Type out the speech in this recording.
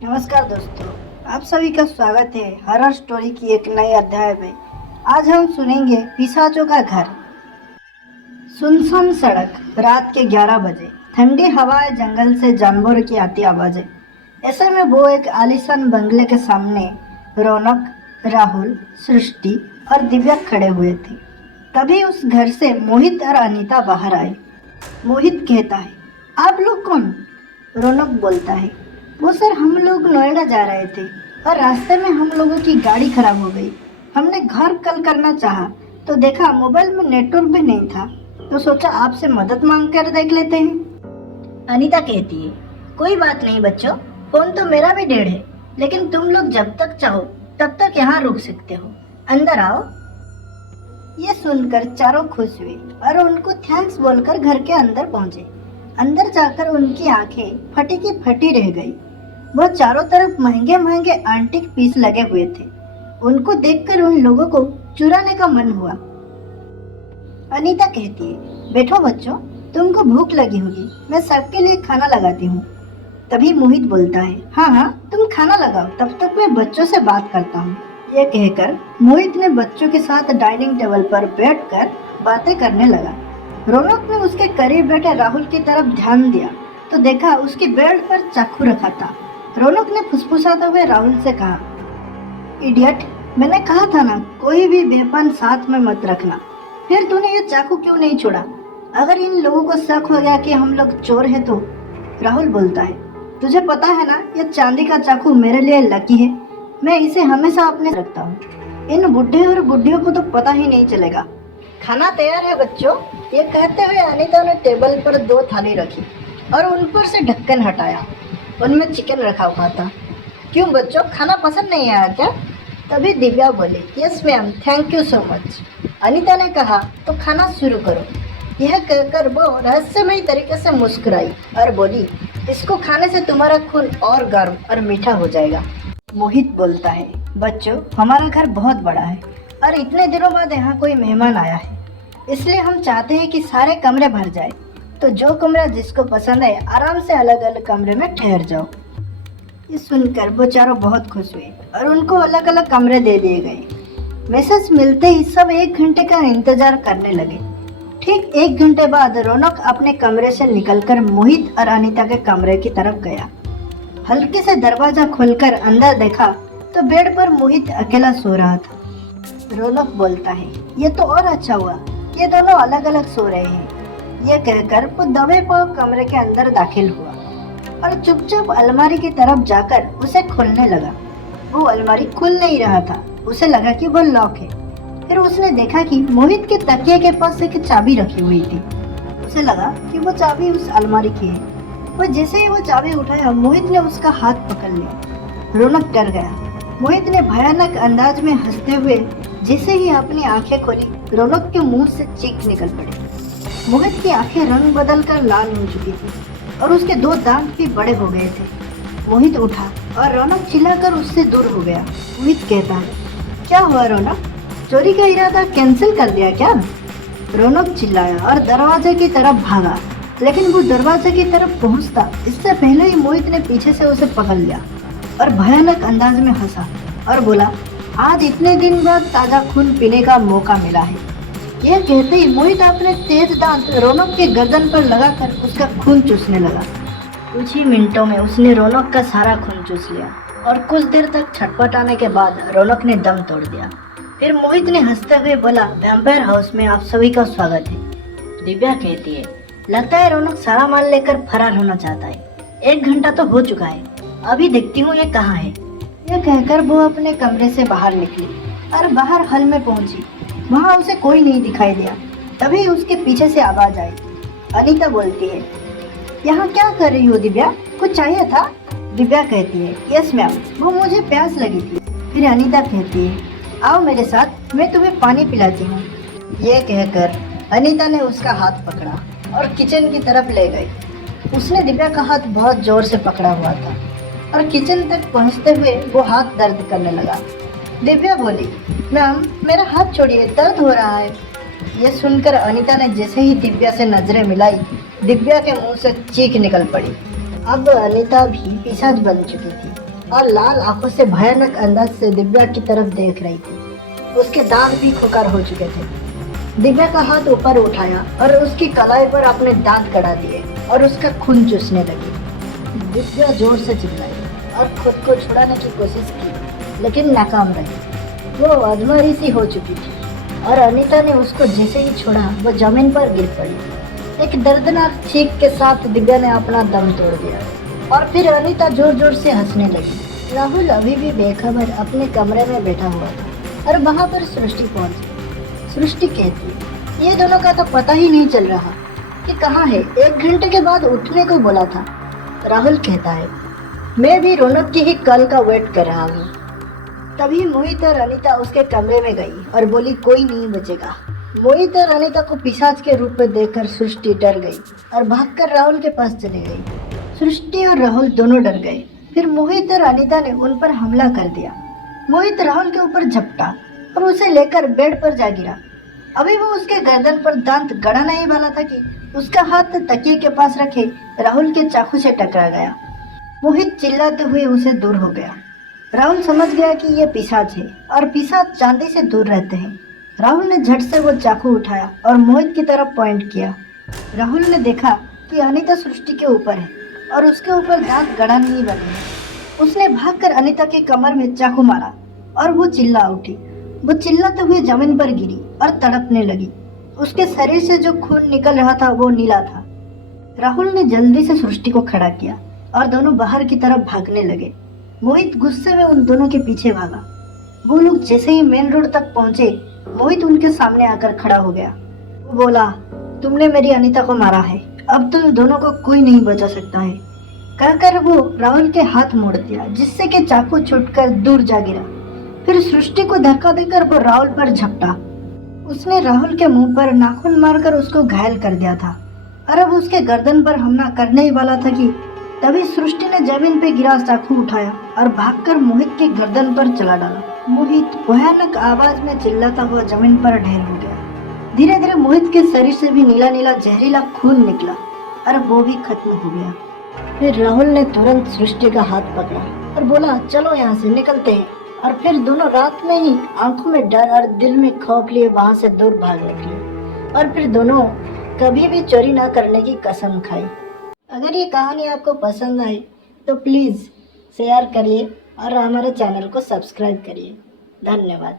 नमस्कार दोस्तों, आप सभी का स्वागत है हॉरर स्टोरी की एक नए अध्याय में। आज हम सुनेंगे पिशाचों का घर। सुनसान सड़क, रात के 11 बजे, ठंडी हवाएं, जंगल से जानवरों की आती आवाजें। ऐसे में वो एक आलीशान बंगले के सामने रौनक, राहुल, सृष्टि और दिव्या खड़े हुए थे। तभी उस घर से मोहित और अनीता बाहर आए। मोहित कहता है, आप लोग कौन? रौनक बोलता है, वो सर, हम लोग नोएडा जा रहे थे और रास्ते में हम लोगों की गाड़ी खराब हो गई। हमने घर कल करना चाहा तो देखा मोबाइल में नेटवर्क भी नहीं था, तो सोचा आपसे मदद मांग कर देख लेते हैं। अनीता कहती है, कोई बात नहीं बच्चों, फोन तो मेरा भी डेढ़ है, लेकिन तुम लोग जब तक चाहो तब तक यहाँ रुक सकते हो। अंदर आओ। ये सुनकर चारों खुश हुए और उनको थैंक्स बोलकर घर के अंदर पहुंचे। अंदर जाकर उनकी आंखें फटी की फटी रह गई। वह चारों तरफ महंगे महंगे एंटीक पीस लगे हुए थे। उनको देखकर उन लोगों को चुराने का मन हुआ। अनीता कहती है, बैठो बच्चों, तुमको भूख लगी होगी, मैं सबके लिए खाना लगाती हूँ। तभी मोहित बोलता है, हाँ हाँ, तुम खाना लगाओ, तब तक मैं बच्चों से बात करता हूँ। ये कहकर मोहित ने बच्चों के साथ डाइनिंग टेबल पर बैठकर बातें करने लगा। रौनक ने उसके करीब बैठे राहुल की तरफ ध्यान दिया तो देखा उसकी बेड पर चाकू रखा था। रौनक ने फुसफुसाते हुए राहुल से कहा, इडियट, मैंने कहा था ना, कोई भी वेपन साथ में मत रखना। फिर तूने ये चाकू क्यों नहीं छोड़ा? अगर इन लोगों को शक हो गया कि हम लोग चोर हैं तो? राहुल बोलता है, तुझे पता है ना, ये चांदी का चाकू मेरे लिए लकी है, मैं इसे हमेशा अपने रखता हूँ। इन बुढ़े और बुढ़ियों को तो पता ही नहीं चलेगा। खाना तैयार है बच्चों। ये कहते हुए अनीता ने टेबल पर 2 थाली रखी और उन पर से ढक्कन हटाया। उनमें चिकन रखा हुआ था। क्यों बच्चों, खाना पसंद नहीं आया क्या? तभी दिव्या बोली, yes ma'am, thank you so much. Anita ने कहा, तो खाना शुरू करो। यह कहकर वो रहस्यमयी तरीके से मुस्कुराई और बोली, इसको खाने से तुम्हारा खून और गर्म और मीठा हो जाएगा। मोहित बोलता है, बच्चों, हमारा घर बहुत बड़ा है और इतने दिनों बाद यहाँ कोई मेहमान आया है, इसलिए हम चाहते हैं कि सारे कमरे भर जाए। तो जो कमरा जिसको पसंद है आराम से अलग अलग कमरे में ठहर जाओ। ये सुनकर वो चारों बहुत खुश हुए और उनको अलग अलग कमरे दे दिए गए। मैसेज मिलते ही सब 1 घंटे का इंतजार करने लगे। ठीक 1 घंटे बाद रौनक अपने कमरे से निकलकर मोहित और अनीता के कमरे की तरफ गया। हल्के से दरवाजा खोलकर अंदर देखा तो बेड पर मोहित अकेला सो रहा था। रौनक बोलता है, ये तो और अच्छा हुआ, ये दोनों अलग अलग सो रहे हैं। यह कहकर वो दबे पांव कमरे के अंदर दाखिल हुआ और चुपचाप अलमारी की तरफ जाकर उसे खोलने लगा। वो अलमारी खुल नहीं रहा था। उसे लगा कि वो लॉक है। फिर उसने देखा कि मोहित के तकिए के पास एक चाबी रखी हुई थी। उसे लगा कि वो चाबी उस अलमारी की है। वो जैसे ही वो चाबी उठाया, मोहित ने उसका हाथ पकड़ लिया। रौनक डर गया। मोहित ने भयानक अंदाज में हंसते हुए जैसे ही अपनी आंखें खोली, रौनक के मुंह से चीख निकल पड़ी। मोहित की आंखें रंग बदलकर लाल हो चुकी थी और उसके 2 दांत भी बड़े हो गए थे। मोहित उठा और रौनक चिल्लाकर उससे दूर हो गया। मोहित कहता है, क्या हुआ रौनक, चोरी का इरादा कैंसिल कर दिया क्या? रौनक चिल्लाया और दरवाजे की तरफ भागा, लेकिन वो दरवाजे की तरफ पहुंचता इससे पहले ही मोहित ने पीछे से उसे पकड़ लिया और भयानक अंदाज में हंसा और बोला, आज इतने दिन बाद ताजा खून पीने का मौका मिला है। यह कहते ही मोहित अपने तेज दांत रौनक के गर्दन पर लगाकर उसका खून चूसने लगा। कुछ ही मिनटों में उसने रौनक का सारा खून चूस लिया और कुछ देर तक छटपटाने के बाद रौनक ने दम तोड़ दिया। फिर मोहित ने हंसते हुए बोला, वैम्पायर हाउस में आप सभी का स्वागत है। दिव्या कहती है, लगता है रौनक सारा माल लेकर फरार होना चाहता है। 1 घंटा तो हो चुका है, अभी देखती हूँ ये कहाँ है। यह कहकर वो अपने कमरे से बाहर निकली और बाहर हॉल में पहुंची। वहाँ उसे कोई नहीं दिखाई दिया। तभी उसके पीछे से आवाज आई। अनीता बोलती है, यहाँ क्या कर रही हो दिव्या, कुछ चाहिए था? दिव्या कहती है, यस मैम, वो मुझे प्यास लगी थी। फिर अनीता कहती है, आओ मेरे साथ, मैं तुम्हें पानी पिलाती हूँ। यह कहकर अनीता ने उसका हाथ पकड़ा और किचन की तरफ ले गई। उसने दिव्या का हाथ बहुत जोर से पकड़ा हुआ था और किचन तक पहुँचते हुए वो हाथ दर्द करने लगा। दिव्या बोली, मैम मेरा हाथ छोड़िए, दर्द हो रहा है। यह सुनकर अनीता ने जैसे ही दिव्या से नजरें मिलाई, दिव्या के मुंह से चीख निकल पड़ी। अब अनीता भी पिशाच बन चुकी थी और लाल आंखों से भयानक अंदाज से दिव्या की तरफ देख रही थी। उसके दांत भी खुकार हो चुके थे। दिव्या का हाथ ऊपर उठाया और उसकी कलाई पर अपने दांत गड़ा दिए और उसका खून चूसने लगी। दिव्या जोर से चिल्लाई और खुद को छुड़ाने की कोशिश की, लेकिन नाकाम रही। वो अधमरी सी हो चुकी थी और अनीता ने उसको जैसे ही छोड़ा वो जमीन पर गिर पड़ी। एक दर्दनाक चीख के साथ दिव्या ने अपना दम तोड़ दिया और फिर अनीता जोर जोर से हंसने लगी। राहुल अभी भी बेखबर अपने कमरे में बैठा हुआ था और वहां पर सृष्टि पहुंची। सृष्टि कहती, ये दोनों का तो पता ही नहीं चल रहा कि कहाँ है। 1 घंटे के बाद उठने को बोला था। राहुल कहता है, मैं भी रौनक की ही कल का वेट कर रहा हूँ। तभी मोहित और अनीता उसके कमरे में गई और बोली, कोई नहीं बचेगा। मोहित और अनीता को पिशाच के रूप में देखकर सृष्टि डर गई और भागकर राहुल के पास चली गई। सृष्टि और राहुल दोनों डर गए। फिर मोहित और अनीता ने उन पर हमला कर दिया। मोहित राहुल के ऊपर झपटा और उसे लेकर बेड पर जा गिरा। अभी वो उसके गर्दन पर दांत गड़ाने ही वाला था कि उसका हाथ तकिए के पास रखे राहुल के चाकू से टकरा गया। मोहित चिल्लाते हुए उसे दूर हो गया। राहुल समझ गया कि ये पिशाच है और पिशाच चांदी से दूर रहते हैं। राहुल ने झट से वो चाकू उठाया और मोहित की तरफ पॉइंट किया। राहुल ने देखा कि अनीता सृष्टि के ऊपर है और उसके ऊपर दांत गड़ाने ही वाले हैं। उसने भागकर अनीता के कमर में चाकू मारा और वो चिल्ला उठी। वो चिल्लाते हुए जमीन पर गिरी और तड़पने लगी। उसके शरीर से जो खून निकल रहा था वो नीला था। राहुल ने जल्दी से सृष्टि को खड़ा किया और दोनों बाहर की तरफ भागने लगे। मोहित गुस्से में उन दोनों के पीछे भागा। वो लोग जैसे ही मेन रोड तक पहुंचे, मोहित उनके सामने आकर खड़ा हो गया। वो बोला, तुमने मेरी अनीता को मारा है, अब तुम दोनों को कोई नहीं बचा सकता है। कहकर वो राहुल के हाथ मोड़ दिया, जिससे कि चाकू छूटकर दूर जा गिरा। फिर सृष्टि को धक्का देकर वो राहुल पर झपटा। उसने राहुल के मुंह पर नाखून मारकर उसको घायल कर दिया था और अब उसके गर्दन पर हमला करने ही वाला था कि तभी सृष्टि ने जमीन पे गिरा चाकू उठाया और भागकर मोहित के गर्दन पर चला डाला। मोहित भयानक आवाज में चिल्लाता हुआ जमीन पर ढेर हो गया। धीरे धीरे मोहित के शरीर से भी नीला नीला जहरीला खून निकला और वो भी खत्म हो गया। फिर राहुल ने तुरंत सृष्टि का हाथ पकड़ा और बोला, चलो यहाँ से निकलते हैं। और फिर दोनों रात में ही आंखों में डर और दिल में खौफ लिए वहां से दूर भाग निकले और फिर दोनों कभी भी चोरी न करने की कसम खाई। अगर ये कहानी आपको पसंद आई तो प्लीज़ शेयर करिए और हमारे चैनल को सब्सक्राइब करिए। धन्यवाद।